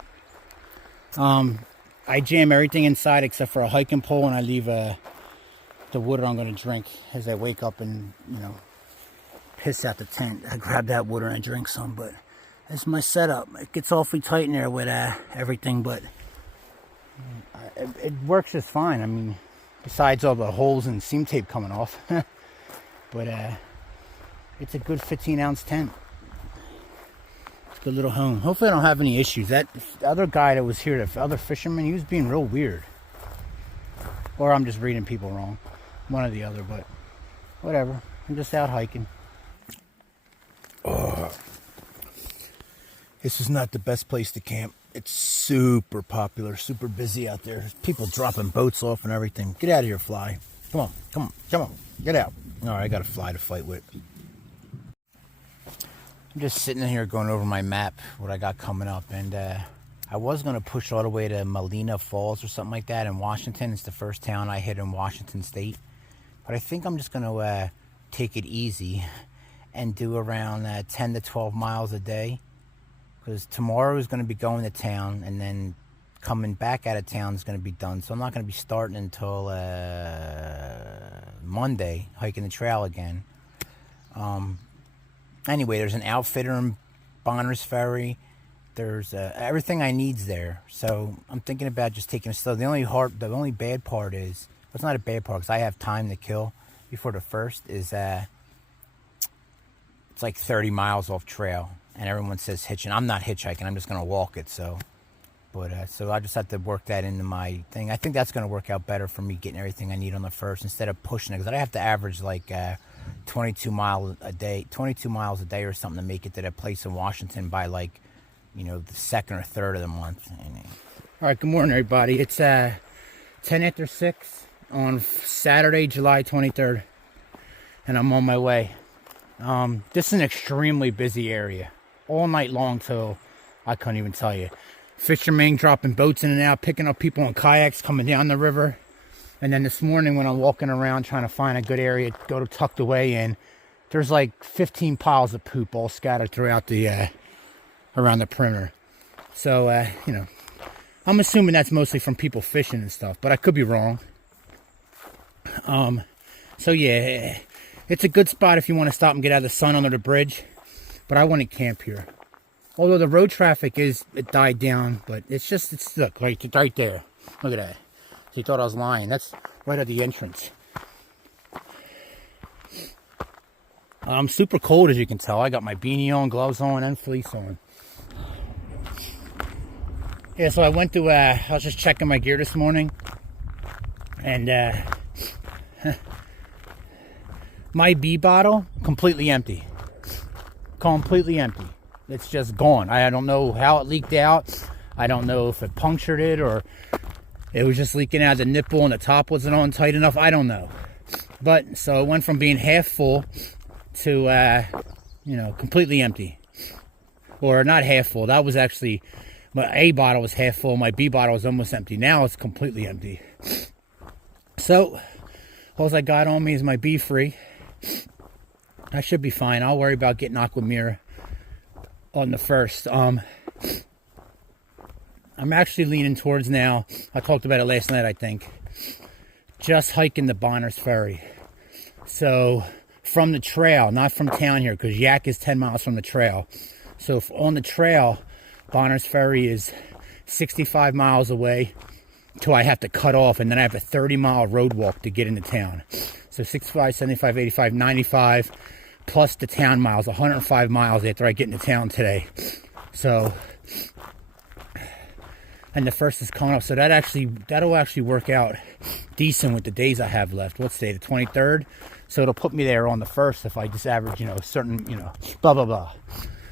I jam everything inside except for a hiking pole, and I leave the water I'm going to drink as I wake up and, you know, piss out the tent. I grab that water and I drink some, but that's my setup. It gets awfully tight in there with everything, but it works just fine. I mean, besides all the holes and seam tape coming off. But it's a good 15-ounce tent. It's a good little home. Hopefully I don't have any issues. That other guy that was here, the other fisherman, he was being real weird. Or I'm just reading people wrong. One or the other, but whatever. I'm just out hiking. Oh. This is not the best place to camp. It's super popular, super busy out there. There's people dropping boats off and everything. Get out of here, fly. Come on, come on, come on. Get out. All right, I got a fly to fight with. I'm just sitting in here going over my map, what I got coming up. And I was going to push all the way to Molina Falls or something like that in Washington. It's the first town I hit in Washington State. But I think I'm just going to take it easy and do around 10 to 12 miles a day. Because tomorrow is going to be going to town, and then coming back out of town is going to be done. So I'm not going to be starting until Monday, hiking the trail again. Anyway, there's an outfitter in Bonners Ferry. There's everything I need's there. So I'm thinking about just taking it slow. The only bad part is, well, it's not a bad part because I have time to kill before the first, is it's like 30 miles off trail. And everyone says hitching. I'm not hitchhiking. I'm just going to walk it. So I just have to work that into my thing. I think that's going to work out better for me, getting everything I need on the first instead of pushing it. Because I have to average like 22 miles a day or something to make it to that place in Washington by like, you know, the second or third of the month. All right, good morning, everybody. It's 10 after 6 on Saturday, July 23rd. And I'm on my way. This is an extremely busy area. All night long till I couldn't even tell you. Fishermen dropping boats in and out, picking up people in kayaks coming down the river. And then this morning when I'm walking around trying to find a good area to go to tucked away in, there's like 15 piles of poop all scattered throughout the around the perimeter. So you know, I'm assuming that's mostly from people fishing and stuff, but I could be wrong. So yeah, it's a good spot if you want to stop and get out of the sun under the bridge. But I want to camp here. Although the road traffic it died down, but look, right there. Look at that. So you thought I was lying. That's right at the entrance. I'm super cold, as you can tell. I got my beanie on, gloves on, and fleece on. Yeah, so I went to, I was just checking my gear this morning. And, my bee bottle, completely empty. Completely empty. It's just gone. I don't know how it leaked out. I don't know if it punctured it or it was just leaking out the nipple and the top wasn't on tight enough. I don't know. But, so it went from being half full to, you know, completely empty. Or not half full. That was actually, my A bottle was half full. My B bottle was almost empty. Now it's completely empty. So, all I got on me is my bee free. I should be fine. I'll worry about getting Aquamira on the first. I'm actually leaning towards now, I talked about it last night, I think, just hiking the Bonners Ferry. So from the trail, not from town here, because Yak is 10 miles from the trail. So if on the trail, Bonners Ferry is 65 miles away till I have to cut off, and then I have a 30-mile road walk to get into town. So 65, 75, 85, 95, plus the town miles, 105 miles after I get into town today. So, and the first is coming up, so that'll actually work out decent with the days I have left. What's today, the 23rd? So it'll put me there on the 1st if I just average, certain, blah, blah, blah.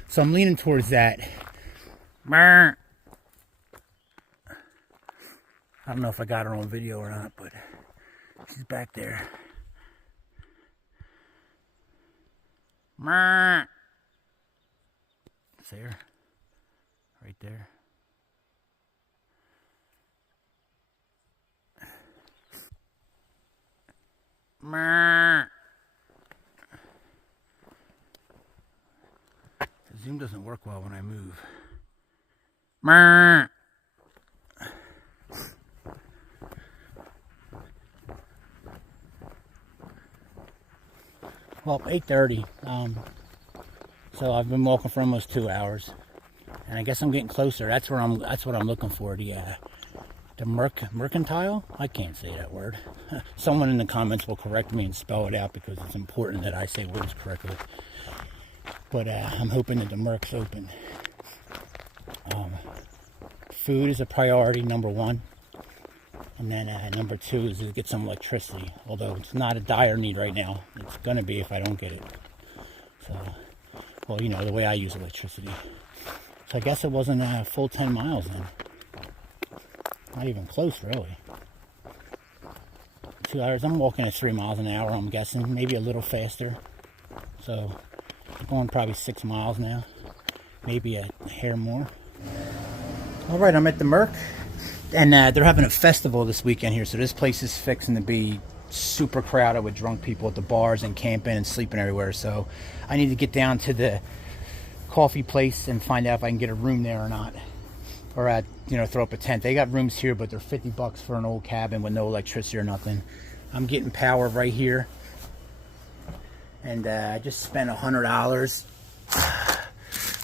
So I'm leaning towards that. I don't know if I got her on video or not, but she's back there. See her? Right there. The Zoom doesn't work well when I move. Well, 8:30. So I've been walking for almost 2 hours, and I guess I'm getting closer. That's what I'm looking for. The mercantile? I can't say that word. Someone in the comments will correct me and spell it out, because it's important that I say words correctly. But I'm hoping that the Merc's open. Food is a priority, number one. And then number two is to get some electricity. Although it's not a dire need right now. It's going to be if I don't get it. So, well, the way I use electricity. So I guess it wasn't a full 10 miles then. Not even close, really. 2 hours. I'm walking at 3 miles an hour, I'm guessing. Maybe a little faster. So I'm going probably 6 miles now. Maybe a hair more. Alright, I'm at the Merc. And they're having a festival this weekend here. So this place is fixing to be super crowded with drunk people at the bars and camping and sleeping everywhere. So I need to get down to the coffee place and find out if I can get a room there or not. Or throw up a tent. They got rooms here, but they're $50 for an old cabin with no electricity or nothing. I'm getting power right here. And I just spent $100.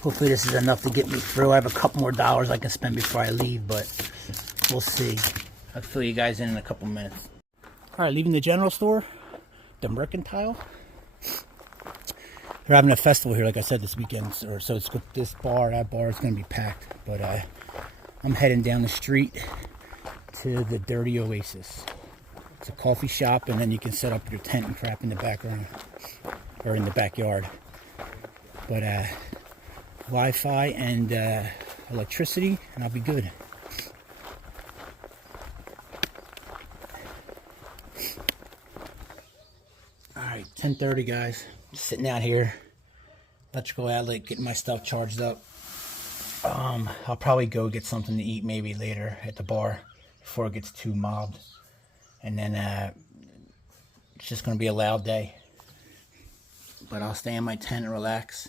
Hopefully this is enough to get me through. I have a couple more dollars I can spend before I leave, but we'll see. I'll fill you guys in a couple minutes. Alright, leaving the general store. The Mercantile. They're having a festival here, like I said, this weekend. So it's this bar, that bar is going to be packed. But I'm heading down the street to the Dirty Oasis. It's a coffee shop, and then you can set up your tent and crap in the background. Or in the backyard. But Wi-Fi and electricity, and I'll be good. Alright, 10:30 guys. Just sitting out here. Electrical outlet, getting my stuff charged up. I'll probably go get something to eat maybe later at the bar before it gets too mobbed. And then it's just going to be a loud day. But I'll stay in my tent and relax.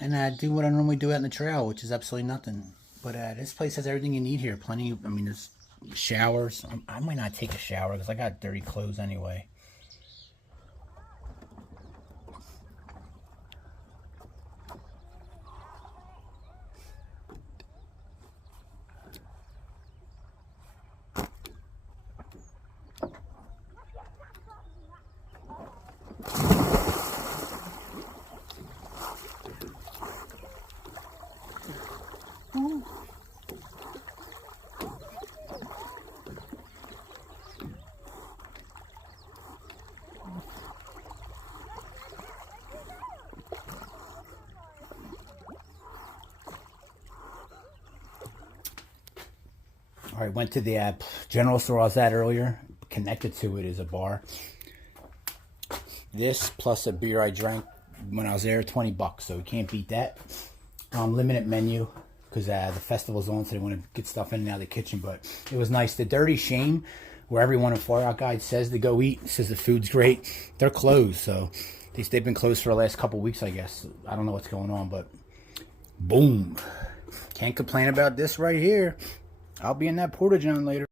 And do what I normally do out in the trail, which is absolutely nothing. But this place has everything you need here. Plenty of, there's showers. I might not take a shower because I got dirty clothes anyway. All right, went to the general store I was at earlier. Connected to it is a bar. This plus a beer I drank when I was there, $20, so you can't beat that. Limited menu because the festival's on, so they want to get stuff in and out of the kitchen. But it was nice. The Dirty Shame, where everyone in Far Out Guide says to go eat, says the food's great. They're closed, so they've been closed for the last couple weeks, I guess. I don't know what's going on, but boom. Can't complain about this right here. I'll be in that Porta-John later.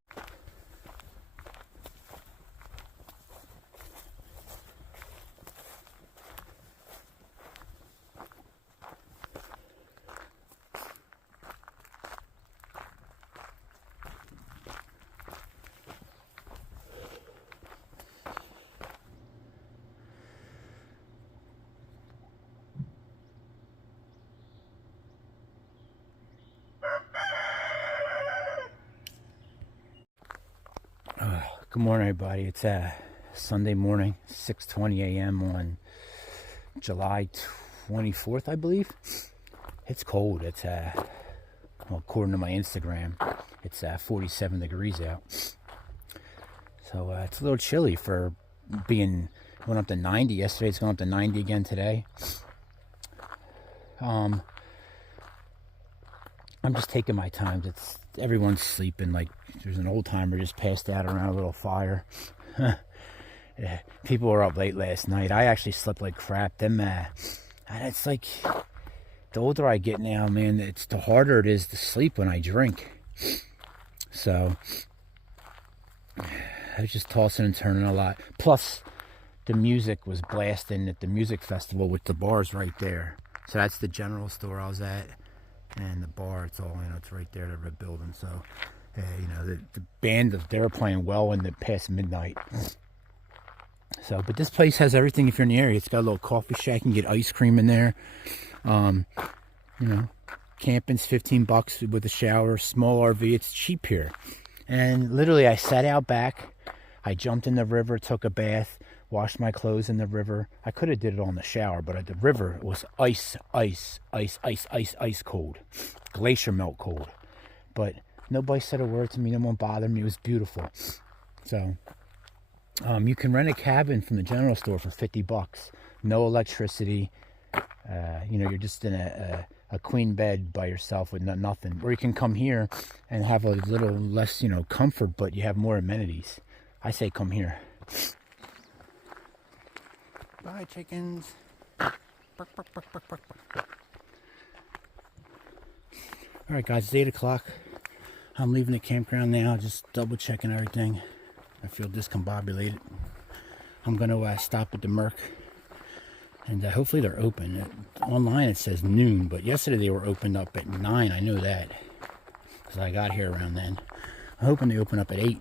Good morning, everybody. It's Sunday morning, 6:20 a.m. on July 24th, I believe. It's cold. It's well, according to my Instagram, it's 47 degrees out. So it's a little chilly for being going up to 90 yesterday. It's going up to 90 again today. I'm just taking my time. Everyone's sleeping. Like there's an old timer just passed out around a little fire. Yeah, people were up late last night. I actually slept like crap. And it's like the older I get now, man, the harder it is to sleep when I drink. So I was just tossing and turning a lot. Plus, the music was blasting at the music festival with the bars right there. So that's the general store I was at. And the bar, it's all, it's right there, the red building. So, the band, they were playing well in the past midnight. So, but this place has everything if you're in the area. It's got a little coffee shack. You can get ice cream in there. Camping's $15 with a shower, small RV. It's cheap here. And literally, I sat out back. I jumped in the river, took a bath, washed my clothes in the river. I could have did it on the shower, but at the river it was ice cold. Glacier melt cold. But nobody said a word to me. No one bothered me. It was beautiful. So, you can rent a cabin from the general store for $50. No electricity. You're just in a queen bed by yourself with nothing. Or you can come here and have a little less, comfort, but you have more amenities. I say come here. Bye, chickens. Bark, bark, bark, bark, bark, bark. All right, guys, it's 8 o'clock. I'm leaving the campground now, just double checking everything. I feel discombobulated. I'm going to stop at the Merc, and hopefully they're open. Online it says noon, but yesterday they were opened up at 9. I know that because I got here around then. I'm hoping they open up at 8.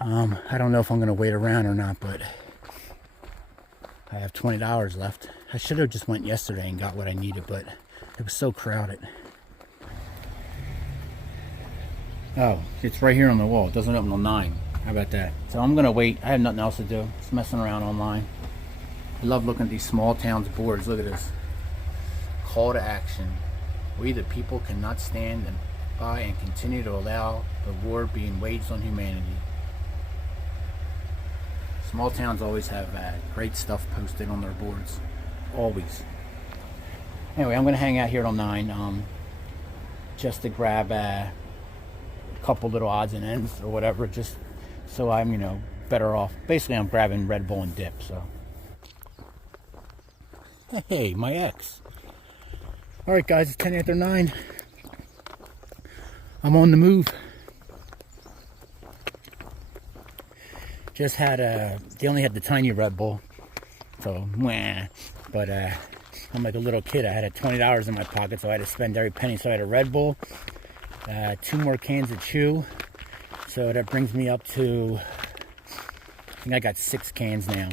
I don't know if I'm going to wait around or not, but I have $20 left. I should have just went yesterday and got what I needed, but it was so crowded. Oh, it's right here on the wall. It doesn't open till 9. How about that? So I'm going to wait. I have nothing else to do. Just messing around online. I love looking at these small towns boards. Look at this. Call to action. We the people cannot stand by and continue to allow the war being waged on humanity. Small towns always have great stuff posted on their boards. Always. Anyway, I'm going to hang out here till 9 just to grab a couple little odds and ends or whatever, just so I'm, better off. Basically, I'm grabbing Red Bull and dip, so. Hey, my ex. All right, guys, it's 10 after 9. I'm on the move. Just had they only had the tiny Red Bull, so but I'm like a little kid. I had $20 in my pocket, so I had to spend every penny. So I had a Red Bull, 2 more cans of Chew, so that brings me up to, I think I got 6 cans now,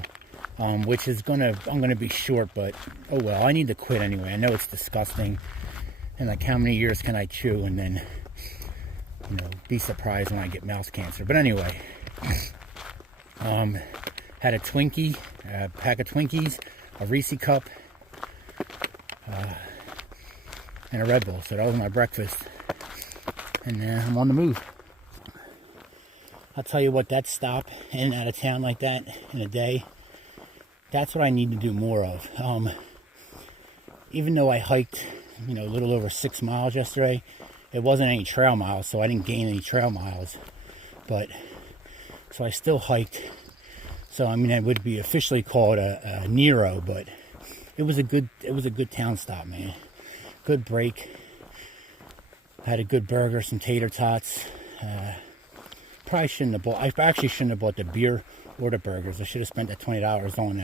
which is I'm gonna be short, but oh well. I need to quit anyway. I know it's disgusting, and like how many years can I chew and then be surprised when I get mouth cancer? But anyway. Had a Twinkie, a pack of Twinkies, a Reese cup, and a Red Bull. So that was my breakfast. And I'm on the move. I'll tell you what, that stop in and out of town like that in a day, that's what I need to do more of. Even though I hiked, a little over 6 miles yesterday, it wasn't any trail miles, so I didn't gain any trail miles. But so I still hiked. So I would be officially called a Nero, but it was a good town stop, man. Good break. Had a good burger, some tater tots. Probably shouldn't have bought. I actually shouldn't have bought the beer or the burgers. I should have spent that $20 on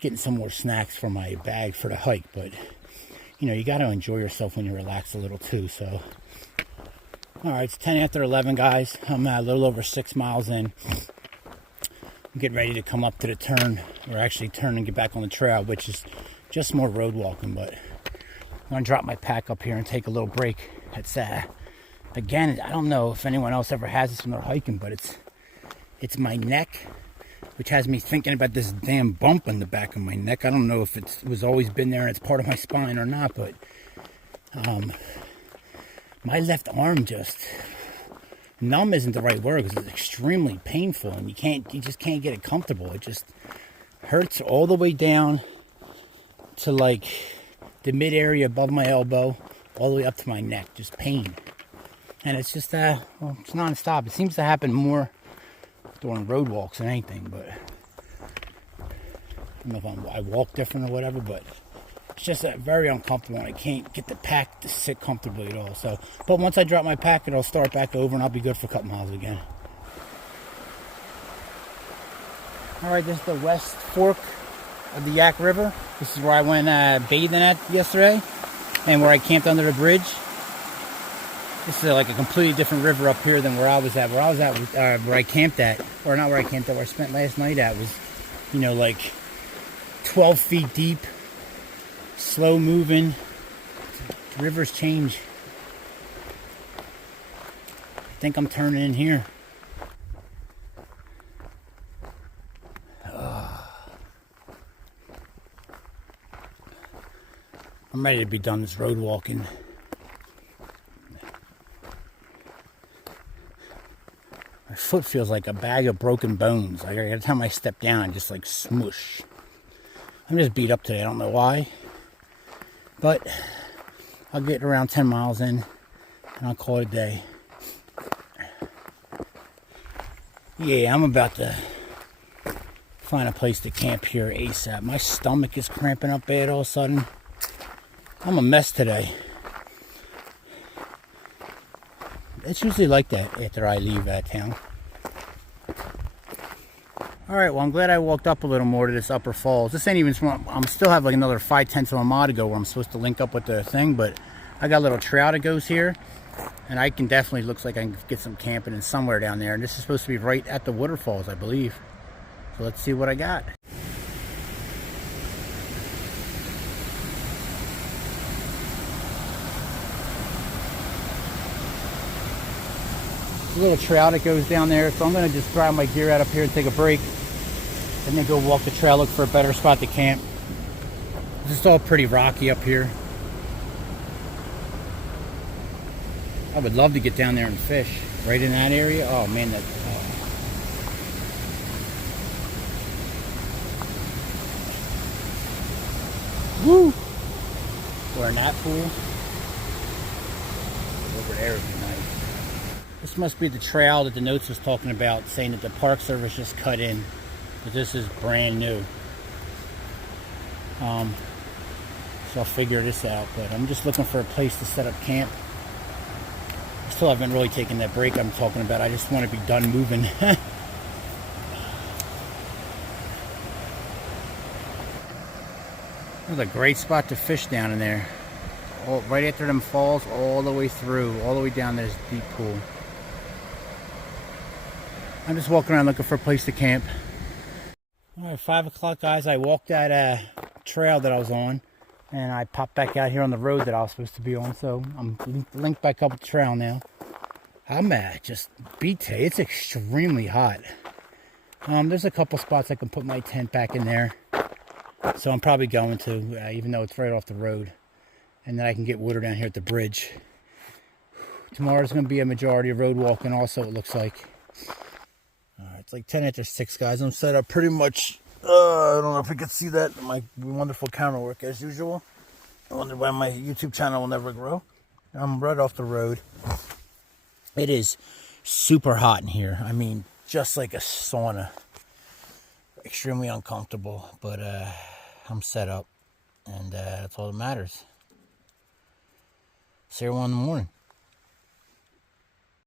getting some more snacks for my bag for the hike. But you got to enjoy yourself when you relax a little too. So. All right, it's 10 after 11, guys. I'm a little over 6 miles in. I'm getting ready to come up to the turn, or actually turn and get back on the trail, which is just more road walking. But I'm going to drop my pack up here and take a little break. It's again, I don't know if anyone else ever has this when they're hiking, but it's my neck, which has me thinking about this damn bump in the back of my neck. I don't know if it was always been there and it's part of my spine or not, but my left arm just, numb isn't the right word because it's extremely painful, and you just can't get it comfortable. It just hurts all the way down to like the mid area above my elbow, all the way up to my neck, just pain. And it's just, well, it's non-stop. It seems to happen more during road walks than anything, but I don't know if I walk different or whatever, but it's just very uncomfortable, and I can't get the pack to sit comfortably at all. So, but once I drop my pack, it'll start back over, and I'll be good for a couple miles again. All right, this is the West Fork of the Yak River. This is where I went bathing at yesterday, and where I camped under the bridge. This is like a completely different river up here than where I was at. Where I camped at, or not where I camped at, where I spent last night at was, like 12 feet deep, slow moving. Rivers change. I think I'm turning in here. I'm ready to be done this road walking. My foot feels like a bag of broken bones. Like every time I step down, I just like smush. I'm just beat up today. I don't know why. But I'll get around 10 miles in and I'll call it a day. Yeah, I'm about to find a place to camp here ASAP. My stomach is cramping up bad all of a sudden. I'm a mess today. It's usually like that after I leave town. Alright, well, I'm glad I walked up a little more to this Upper Falls. This ain't even small. I'm still have like another 5/10 of a mile to go where I'm supposed to link up with the thing, but I got a little trail that goes here, and I can definitely, looks like I can get some camping in somewhere down there. And this is supposed to be right at the waterfalls, I believe. So let's see what I got. A little trail that goes down there, so I'm going to just grab my gear out up here and take a break, and then go walk the trail, look for a better spot to camp. It's just all pretty rocky up here. I would love to get down there and fish right in that area. Oh man, that. Woo! Or in that pool. Over there would be nice. This must be the trail that the notes was talking about, saying that the Park Service just cut in. But this is brand new. So I'll figure this out. But I'm just looking for a place to set up camp. I still haven't really taken that break I'm talking about. I just want to be done moving. There's a great spot to fish down in there. Right after them falls, all the way through, all the way down this deep pool. I'm just walking around looking for a place to camp. Alright, 5 o'clock, guys. I walked that trail that I was on, and I popped back out here on the road that I was supposed to be on. So I'm linked back up with the trail now. I'm just beat today. It's extremely hot. There's a couple spots I can put my tent back in there. So I'm probably going to, even though it's right off the road. And then I can get water down here at the bridge. Tomorrow's going to be a majority of road walking also, it looks like. It's like 10 after 6, guys. I'm set up pretty much. I don't know if you can see that. My wonderful camera work as usual. I wonder why my YouTube channel will never grow. I'm right off the road. It is super hot in here. I mean, just like a sauna. Extremely uncomfortable. But I'm set up. And that's all that matters. See everyone in the morning.